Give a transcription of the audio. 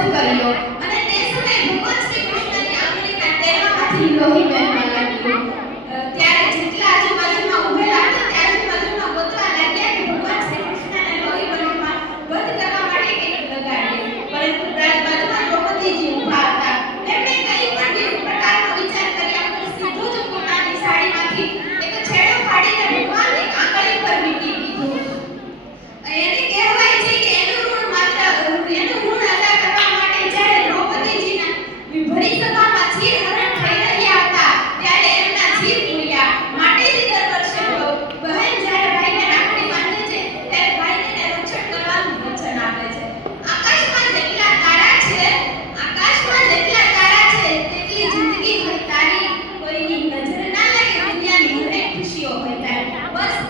શોધ કર્યો અને તે સમયે ભગવાન શ્રી કૃષ્ણની આંગળી તેના હાથી લોહી વહેતી was